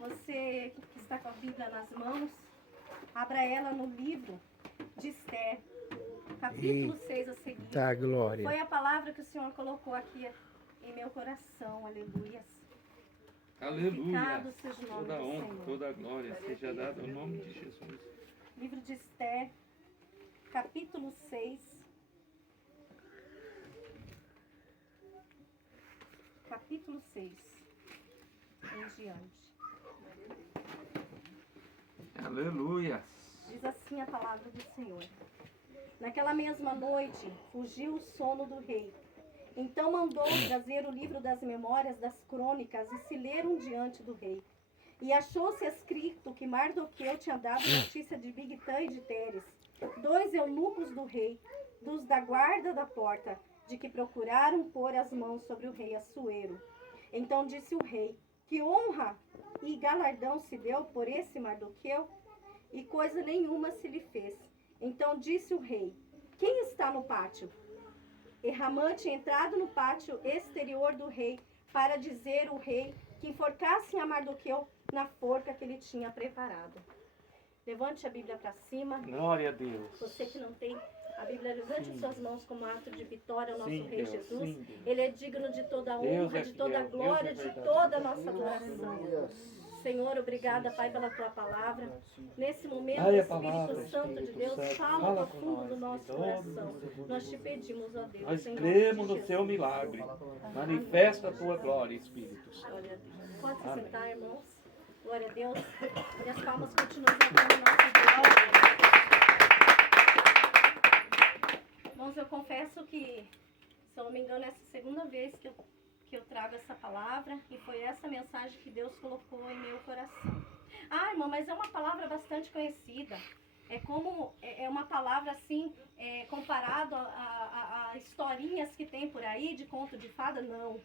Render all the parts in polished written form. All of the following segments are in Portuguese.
Você que está com a Bíblia nas mãos, abra ela no livro de Esther, capítulo 6 a seguir. Tá, glória. Foi a palavra que o Senhor colocou aqui em meu coração, aleluia. Aleluia. Seja o nome Toda a do honra, Senhor. toda a glória seja dada ao nome de Jesus. Livro de Esther, capítulo 6. Capítulo 6 em diante. Aleluia. Diz assim a palavra do Senhor. Naquela mesma noite, fugiu o sono do rei. Então mandou trazer o livro das memórias das crônicas e se leram diante do rei. E achou-se escrito que Mardoqueu tinha dado notícia de Bigtã e de Teres, 2 eunucos do rei, dos da guarda da porta, de que procuraram pôr as mãos sobre o rei Assuero. Então disse o rei, que honra e galardão se deu por esse Mardoqueu? E coisa nenhuma se lhe fez. Então disse o rei, quem está no pátio? E Ramã tinha entrado no pátio exterior do rei para dizer ao rei que enforcassem a Mardoqueu na forca que ele tinha preparado. Levante a Bíblia para cima. Glória a Deus. Você que não tem a Bíblia, levante as suas mãos como ato de vitória ao nosso Sim, Rei Deus, Jesus. sim, Deus. Ele é digno de toda a Deus honra, é de toda a fiel, glória, Deus é de verdade. toda a nossa adoração. Senhor, obrigada, Pai, pela Tua palavra. Nesse momento, Ai, a Espírito palavra, Santo de Espírito Deus, Santo, fala fala ao com fundo nós, do nosso em nome coração. de Jesus. Nós te pedimos, ó Deus, Nós em nome cremos de no Seu Jesus. milagre. Manifesta a Tua glória, Espírito Santo. Glória a Deus. Pode se Amém. sentar, irmãos. Glória a Deus. E as palmas continuam batendo nosso Deus. Irmãos, eu confesso que, se eu não me engano, essa é a segunda vez que eu trago essa palavra. E foi essa mensagem que Deus colocou em meu coração. Ah, irmão, mas é uma palavra bastante conhecida. É uma palavra assim, comparado a historinhas que tem por aí de conto de fada, não.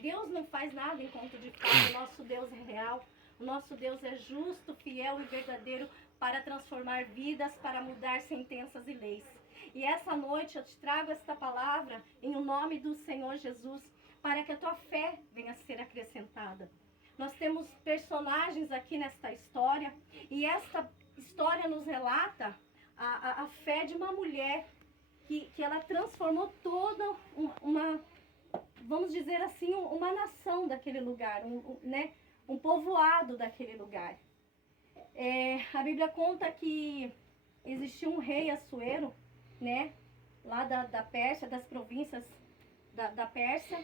Deus não faz nada em conto de fada, o nosso Deus é real. O nosso Deus é justo, fiel e verdadeiro para transformar vidas, para mudar sentenças e leis. E essa noite eu te trago esta palavra em o nome do Senhor Jesus, para que a tua fé venha a ser acrescentada. Nós temos personagens aqui nesta história, e esta história nos relata a fé de uma mulher que ela transformou toda uma, vamos dizer assim, uma nação daquele lugar, um povoado daquele lugar. A Bíblia conta que existia um rei Assuero, lá da Pérsia, das províncias da Pérsia,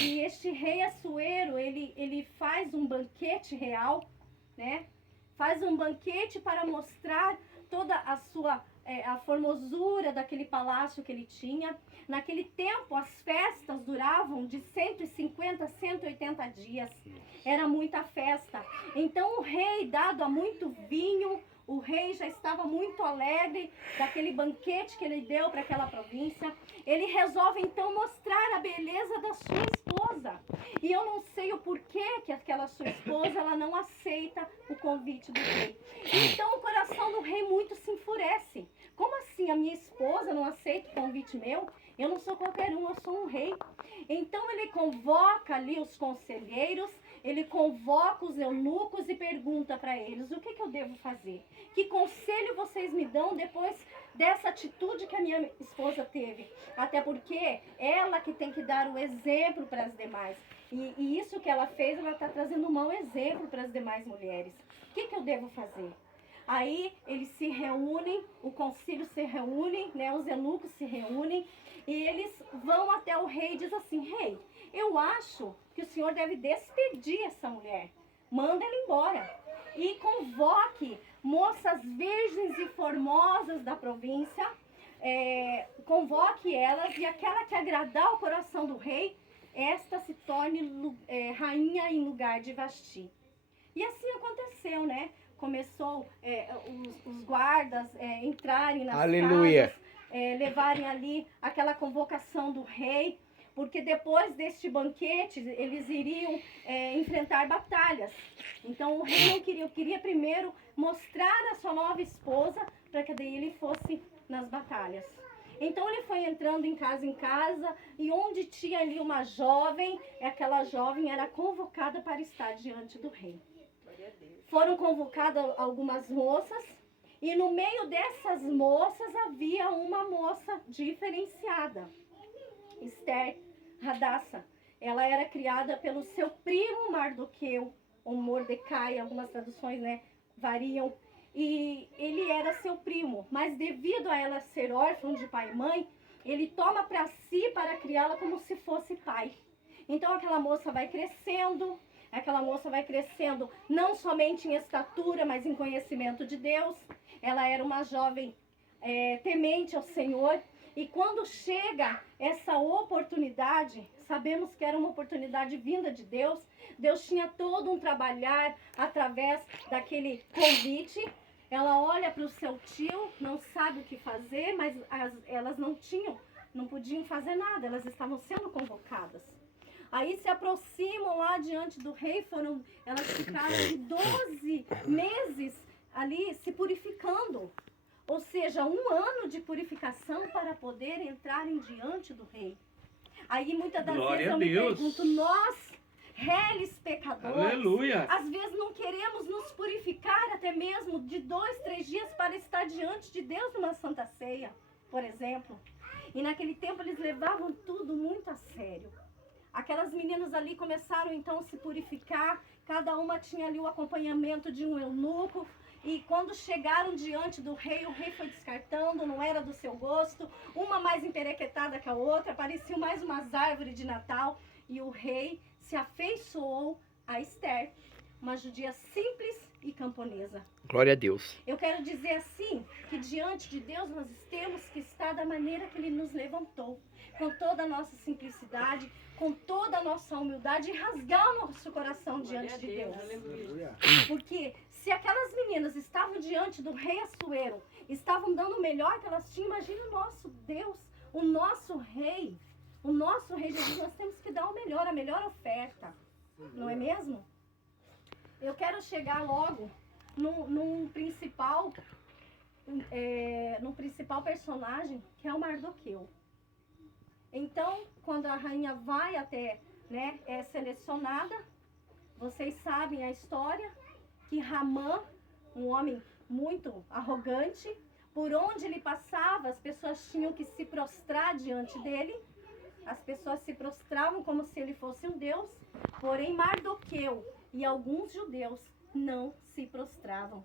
e este rei Assuero, ele faz um banquete real, faz um banquete para mostrar toda a sua a formosura daquele palácio que ele tinha. Naquele tempo, as festas duravam de 150 a 180 dias. Era muita festa. Então, o rei, dado a muito vinho, o rei já estava muito alegre daquele banquete que ele deu para aquela província. Ele resolve, então, mostrar a beleza da sua esposa. E eu não sei o porquê que aquela sua esposa ela não aceita o convite do rei. Então, o coração do rei muito se enfurece. Como assim a minha esposa não aceita o convite meu? Eu não sou qualquer um, eu sou um rei. Então, ele convoca ali os conselheiros, ele convoca os eunucos e pergunta para eles, o que eu devo fazer? Que conselho vocês me dão depois dessa atitude que a minha esposa teve? Até porque ela que tem que dar o exemplo para as demais. E isso que ela fez, ela está trazendo um mau exemplo para as demais mulheres. O que eu devo fazer? Aí eles se reúnem, o concílio se reúne, os eunucos se reúnem, e eles vão até o rei e dizem assim, rei, eu acho que o senhor deve despedir essa mulher. Manda ela embora. E convoque moças virgens e formosas da província, convoque elas, e aquela que agradar o coração do rei, esta se torne rainha em lugar de Vasti. E assim aconteceu, Começou os guardas entrarem nas Aleluia. casas, levarem ali aquela convocação do rei, porque depois deste banquete eles iriam enfrentar batalhas. Então o rei não queria primeiro mostrar a sua nova esposa para que daí ele fosse nas batalhas. Então ele foi entrando em casa, e onde tinha ali uma jovem, aquela jovem era convocada para estar diante do rei. Foram convocadas algumas moças, e no meio dessas moças havia uma moça diferenciada, Esther Hadassa. Ela era criada pelo seu primo Mardoqueu, ou Mordecai, algumas traduções, né, variam. E ele era seu primo, mas devido a ela ser órfã de pai e mãe, ele toma para si para criá-la como se fosse pai. Então aquela moça vai crescendo não somente em estatura, mas em conhecimento de Deus. Ela era uma jovem temente ao Senhor. E quando chega essa oportunidade, sabemos que era uma oportunidade vinda de Deus. Deus tinha todo um trabalhar através daquele convite. Ela olha para o seu tio, não sabe o que fazer, mas elas não podiam fazer nada, elas estavam sendo convocadas. Aí se aproximam lá diante do rei, elas ficaram de 12 meses ali se purificando. Ou seja, 1 ano de purificação para poder entrarem diante do rei. Aí muitas das vezes eu me pergunto, nós, réis pecadores, Aleluia. às vezes não queremos nos purificar até mesmo de 2, 3 dias para estar diante de Deus numa santa ceia, por exemplo. E naquele tempo eles levavam tudo muito a sério. Aquelas meninas ali começaram então a se purificar, cada uma tinha ali o acompanhamento de um eunuco. E quando chegaram diante do rei, o rei foi descartando, não era do seu gosto, uma mais emperequetada que a outra, pareciam mais umas árvores de Natal. E o rei se afeiçoou a Esther, uma judia simples e camponesa. Glória a Deus. Eu quero dizer assim, que diante de Deus nós temos que estar da maneira que Ele nos levantou, com toda a nossa simplicidade, com toda a nossa humildade, e rasgar o nosso coração diante de Deus. Porque se aquelas meninas estavam diante do rei Assuero, estavam dando o melhor que elas tinham, imagina o nosso Deus, o nosso rei Jesus. Nós temos que dar o melhor, a melhor oferta, não é mesmo? Eu quero chegar logo num principal personagem, que é o Mardoqueu. Então, quando a rainha vai até, é selecionada, vocês sabem a história, que Hamã, um homem muito arrogante, por onde ele passava, as pessoas tinham que se prostrar diante dele. As pessoas se prostravam como se ele fosse um deus, porém Mardoqueu e alguns judeus não se prostravam.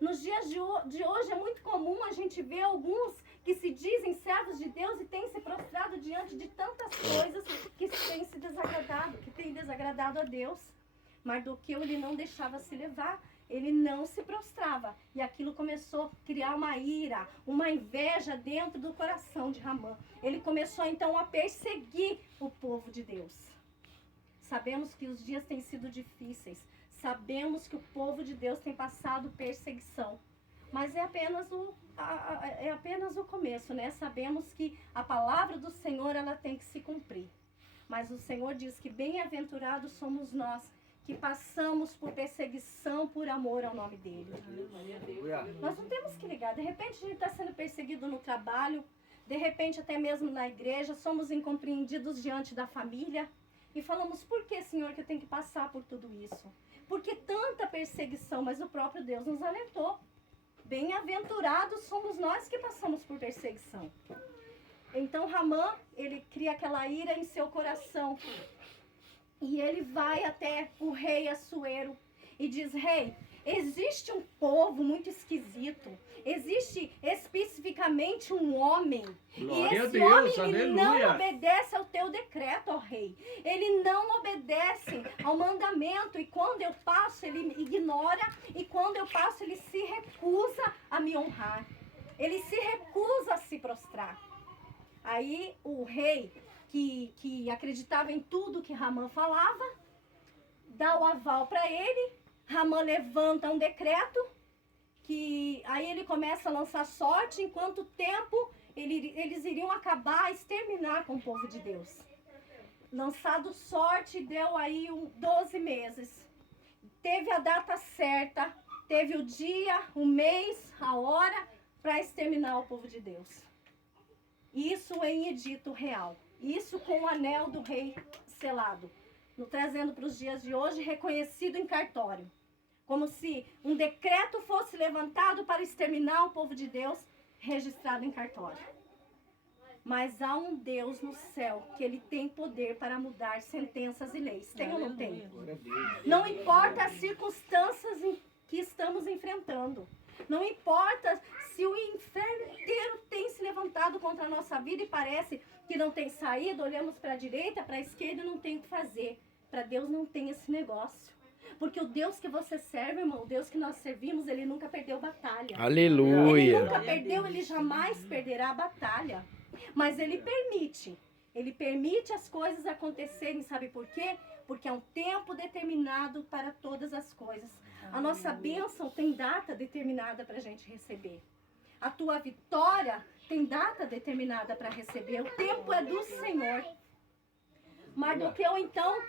Nos dias de hoje é muito comum a gente ver alguns que se dizem servos de Deus e têm se prostrado diante de tantas coisas que têm desagradado a Deus. Mardoqueu, ele não deixava se levar, ele não se prostrava. E aquilo começou a criar uma ira, uma inveja dentro do coração de Hamã. Ele começou então a perseguir o povo de Deus. Sabemos que os dias têm sido difíceis. Sabemos que o povo de Deus tem passado perseguição. Mas é apenas o começo, né? Sabemos que a palavra do Senhor, ela tem que se cumprir. Mas o Senhor diz que bem-aventurados somos nós, que passamos por perseguição por amor ao nome dele. Nós não temos que ligar. De repente a gente está sendo perseguido no trabalho, de repente até mesmo na igreja, somos incompreendidos diante da família. E falamos, por que, Senhor, que eu tenho que passar por tudo isso? Por que tanta perseguição? Mas o próprio Deus nos alertou. Bem-aventurados somos nós que passamos por perseguição. Então Hamã, ele cria aquela ira em seu coração. E ele vai até o rei Assuero e diz, rei, existe um povo muito esquisito. Existe especificamente um homem. Glória e esse a Deus, homem, ele aleluia. não obedece ao teu decreto, ó rei. Ele não obedece ao mandamento. E quando eu passo, ele ignora. E quando eu passo, ele se recusa a me honrar. Ele se recusa a se prostrar. Aí o rei, que acreditava em tudo que Hamã falava, dá o aval para ele. Hamã levanta um decreto, que aí ele começa a lançar sorte, em quanto tempo eles iriam acabar, exterminar com o povo de Deus. Lançado sorte, deu aí 12 meses. Teve a data certa, teve o dia, o mês, a hora, para exterminar o povo de Deus. Isso em edito real. Isso com o anel do rei selado. No trazendo para os dias de hoje, reconhecido em cartório. Como se um decreto fosse levantado para exterminar o povo de Deus, registrado em cartório. Mas há um Deus no céu que ele tem poder para mudar sentenças e leis. Tem ou não tem? Não importa as circunstâncias em que estamos enfrentando. Não importa se o inferno inteiro tem se levantado contra a nossa vida e parece que não tem saída, olhamos para a direita, para a esquerda e não tem o que fazer. Para Deus não tem esse negócio. Porque o Deus que você serve, irmão, o Deus que nós servimos, ele nunca perdeu batalha. Aleluia. Ele nunca perdeu, ele jamais perderá a batalha. Mas ele permite as coisas acontecerem, sabe por quê? Porque é um tempo determinado para todas as coisas. A nossa bênção tem data determinada para a gente receber. A tua vitória tem data determinada para receber. O tempo é do Senhor. Mardoqueu, então,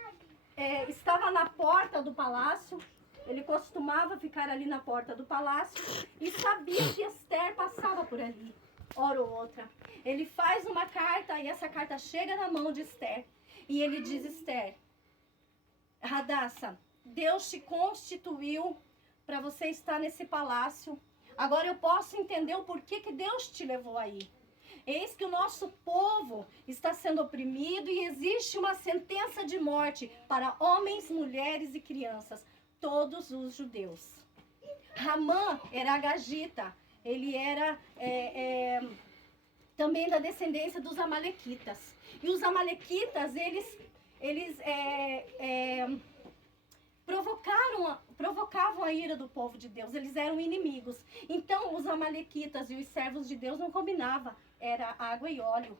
estava na porta do palácio. Ele costumava ficar ali na porta do palácio e sabia que Esther passava por ali, hora ou outra. Ele faz uma carta e essa carta chega na mão de Esther. E ele diz: Esther, Radassa, Deus te constituiu para você estar nesse palácio. Agora eu posso entender o porquê que Deus te levou aí. Eis que o nosso povo está sendo oprimido e existe uma sentença de morte para homens, mulheres e crianças, todos os judeus. Ramã era agagita, ele era também da descendência dos amalequitas. E os amalequitas, eles provocavam a ira do povo de Deus, eles eram inimigos. Então os amalequitas e os servos de Deus não combinavam, era água e óleo.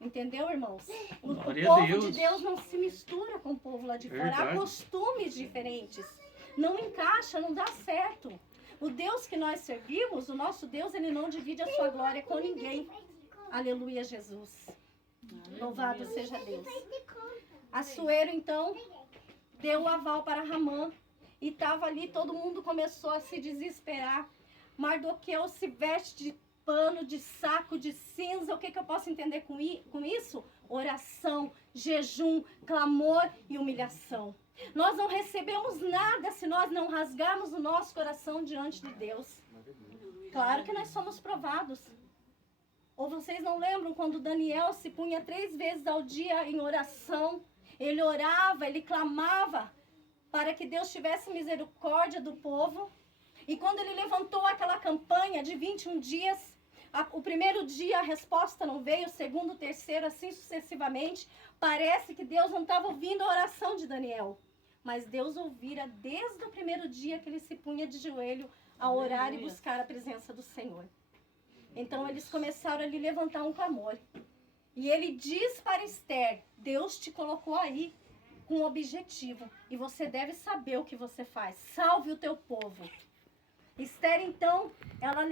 Entendeu, irmãos? O povo de Deus não se mistura com o povo lá de fora. Há costumes diferentes. Não encaixa, não dá certo. O Deus que nós servimos, o nosso Deus, ele não divide a sua glória com ninguém. Aleluia, Jesus. Louvado seja Deus. Assuero, então, deu o aval para Ramã. E estava ali, todo mundo começou a se desesperar. Mardoqueu se veste de pano, de saco, de cinza. O que eu posso entender com isso? Oração, jejum, clamor e humilhação. Nós não recebemos nada se nós não rasgarmos o nosso coração diante de Deus. Claro que nós somos provados. Ou vocês não lembram quando Daniel se punha 3 vezes ao dia em oração? Ele orava, ele clamava para que Deus tivesse misericórdia do povo. E quando ele levantou aquela campanha de 21 dias, o primeiro dia a resposta não veio, o segundo, o terceiro, assim sucessivamente. Parece que Deus não estava ouvindo a oração de Daniel. Mas Deus ouvira desde o primeiro dia que ele se punha de joelho a orar e buscar a presença do Senhor. Então eles começaram a lhe levantar um clamor. E ele diz para Esther: Deus te colocou aí com um objetivo. E você deve saber o que você faz. Salve o teu povo. Esther, então, ela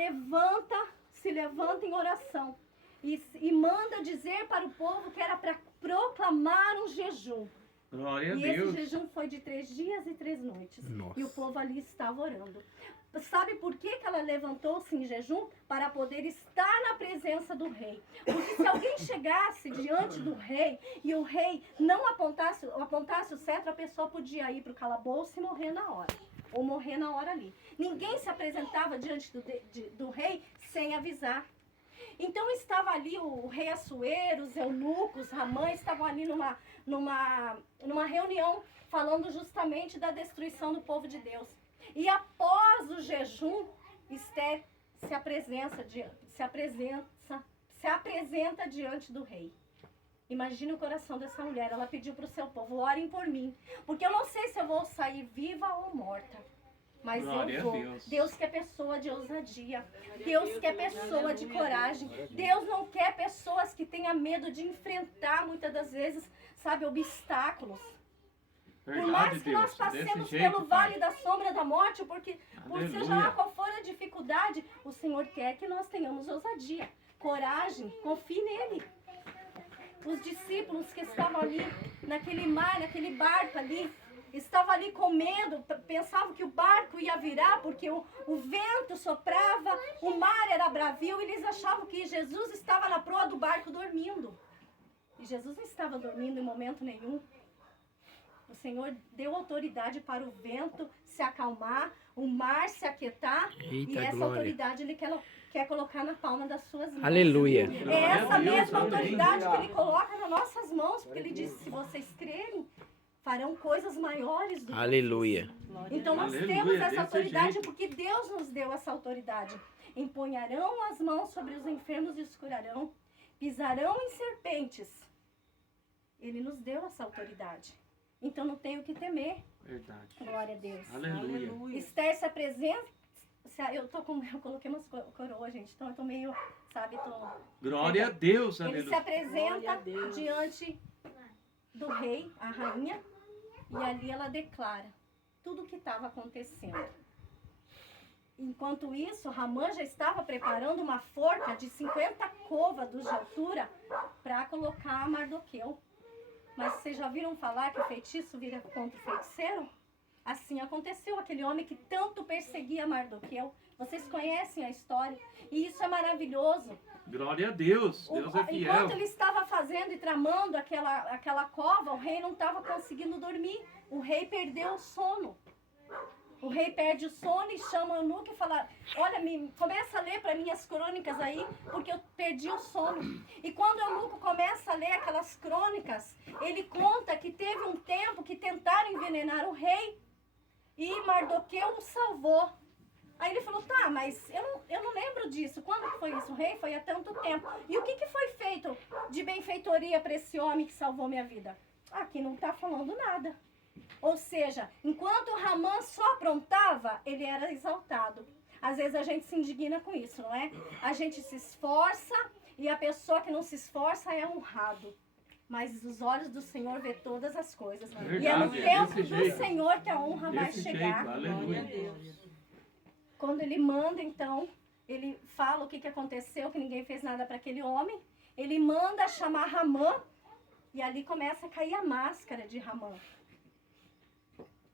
se levanta em oração. E manda dizer para o povo que era para proclamar um jejum. Glória a E Deus. esse jejum foi de 3 dias e 3 noites. Nossa. E o povo ali estava orando. Sabe por que ela levantou-se em jejum? Para poder estar na presença do rei. Porque se alguém chegasse diante do rei e o rei não apontasse o cetro, a pessoa podia ir para o calabouço e morrer na hora. Ou morrer na hora ali. Ninguém se apresentava diante do rei sem avisar. Então estava ali o rei Assuero, os eunucos, Ramã, estavam ali numa reunião falando justamente da destruição do povo de Deus. E após o jejum, Esther se apresenta diante do rei. Imagine o coração dessa mulher. Ela pediu para o seu povo: orem por mim, porque eu não sei se eu vou sair viva ou morta, mas Glória eu vou. a Deus. Deus quer pessoa de ousadia. Deus quer pessoa de coragem. Deus não quer pessoas que tenham medo de enfrentar, muitas das vezes, sabe, obstáculos. Por mais que nós passemos pelo vale da sombra da morte, porque por seja lá qual for a dificuldade, o Senhor quer que nós tenhamos ousadia, coragem, confie nele. Os discípulos que estavam ali, naquele mar, naquele barco ali, estava ali com medo, pensava que o barco ia virar, porque o vento soprava, o mar era bravio, e eles achavam que Jesus estava na proa do barco dormindo. E Jesus não estava dormindo em momento nenhum. O Senhor deu autoridade para o vento se acalmar, o mar se aquietar, e essa autoridade Ele quer colocar na palma das suas mãos. Aleluia. É essa mesma autoridade que Ele coloca nas nossas mãos, porque Ele disse, se vocês crerem, farão coisas maiores do que Aleluia. vocês. Então nós Aleluia, temos essa desse autoridade jeito. porque Deus nos deu essa autoridade. Empunharão as mãos sobre os enfermos e os curarão, pisarão em serpentes. Ele nos deu essa autoridade. Então não tenho o que temer. Verdade. Glória a Deus. Aleluia. Esther se apresenta. Eu coloquei umas coroas, gente. Então eu tô meio, sabe, Glória a Deus, Ele se aleluia. apresenta diante do rei, a rainha, e ali ela declara tudo o que estava acontecendo. Enquanto isso, Ramã já estava preparando uma forca de 50 côvados de altura para colocar Mardoqueu. Mas vocês já viram falar que o feitiço vira contra o feiticeiro? Assim aconteceu, aquele homem que tanto perseguia Mardoqueu. Vocês conhecem a história. E isso é maravilhoso. Glória a Deus. Deus é fiel. Enquanto ele estava fazendo e tramando aquela cova, o rei não estava conseguindo dormir. O rei perdeu o sono. O rei perde o sono e chama o eunuco e fala, olha, começa a ler para mim as crônicas aí, porque eu perdi o sono. E quando o eunuco começa a ler aquelas crônicas, ele conta que teve um tempo que tentaram envenenar o rei e Mardoqueu o salvou. Aí ele falou, tá, mas eu não lembro disso. Quando que foi isso? O rei foi há tanto tempo. E o que foi feito de benfeitoria para esse homem que salvou minha vida? Aqui não está falando nada. Ou seja, enquanto Ramã só aprontava, ele era exaltado. Às vezes a gente se indigna com isso, não é? A gente se esforça e a pessoa que não se esforça é honrado. Mas os olhos do Senhor vê todas as coisas. Verdade, E é no tempo desse do jeito. Senhor que a honra vai Desse chegar. jeito, aleluia. Quando ele manda, então, ele fala o que aconteceu, que ninguém fez nada para aquele homem. Ele manda chamar Ramã e ali começa a cair a máscara de Ramã.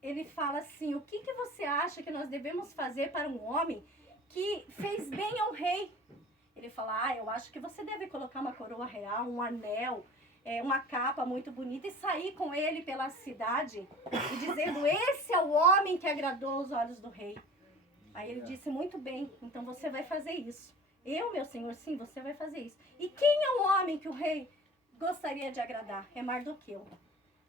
Ele fala assim, o que você acha que nós devemos fazer para um homem que fez bem ao rei? Ele fala, eu acho que você deve colocar uma coroa real, um anel, uma capa muito bonita e sair com ele pela cidade e dizendo, esse é o homem que agradou os olhos do rei. Aí ele disse, muito bem, então você vai fazer isso. Eu, meu senhor, sim, você vai fazer isso. E quem é o homem que o rei gostaria de agradar? É Mardoqueu.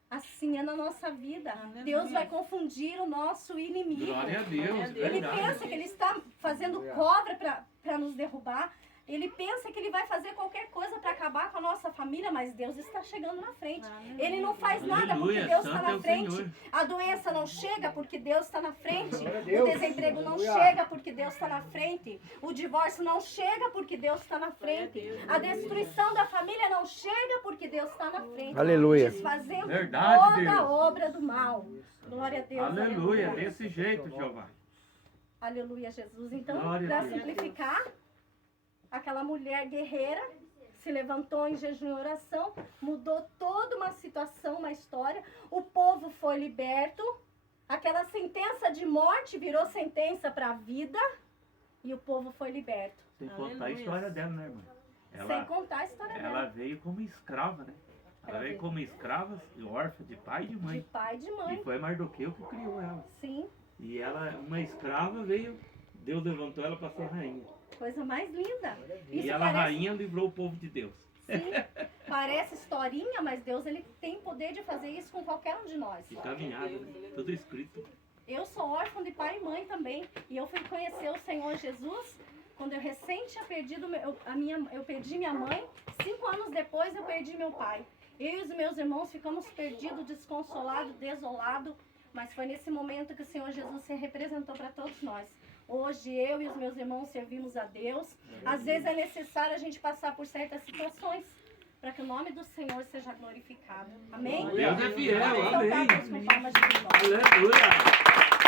Assim é na nossa vida. Aleluia. Deus vai confundir o nosso inimigo. Glória a Deus, Ele verdade. pensa que ele está fazendo cobra para nos derrubar. Ele pensa que ele vai fazer qualquer coisa para acabar com a nossa família, mas Deus está chegando na frente. Ele não faz nada porque Aleluia, Deus está santo é na o frente. Senhor. A doença não chega porque Deus está na frente. Glória a O Deus. desemprego não Aleluia. chega porque Deus está na frente. O divórcio não chega porque Deus está na frente. A destruição da família não chega porque Deus está na frente. Aleluia. Desfazendo Verdade, toda Deus. a obra do mal. Glória a Deus. Aleluia, desse jeito, Jeová. Aleluia, Jesus. Então, Glória a para Deus. simplificar, aquela mulher guerreira se levantou em jejum e oração, mudou toda uma situação, uma história. O povo foi liberto. Aquela sentença de morte virou sentença para a vida e o povo foi liberto. Sem contar a Aleluia. história dela, né, irmã? Sem contar a história Ela dela. veio como escrava, né? Ela Ela veio veio. como escrava, órfã de pai e de De mãe. pai e de E mãe. foi Mardoqueu que criou ela. Sim, E ela, uma escrava, veio, Deus levantou ela para ser rainha. coisa mais linda. E Isso ela, parece- rainha, livrou o povo de Deus. Sim, parece historinha, mas Deus ele tem poder de fazer isso com qualquer um de nós. E caminhada, né? Tudo escrito. Eu sou órfã de pai e mãe também. E eu fui conhecer o Senhor Jesus quando eu recém tinha perdido eu perdi minha mãe. 5 anos depois eu perdi meu pai. Eu e os meus irmãos ficamos perdidos, desconsolados, desolados. Mas foi nesse momento que o Senhor Jesus se representou para todos nós. Hoje eu e os meus irmãos servimos a Deus. Às vezes é necessário a gente passar por certas situações para que o nome do Senhor seja glorificado. Amém? Deus é fiel, Vamos exaltar amém. Deus com palmas de vitória. Aleluia.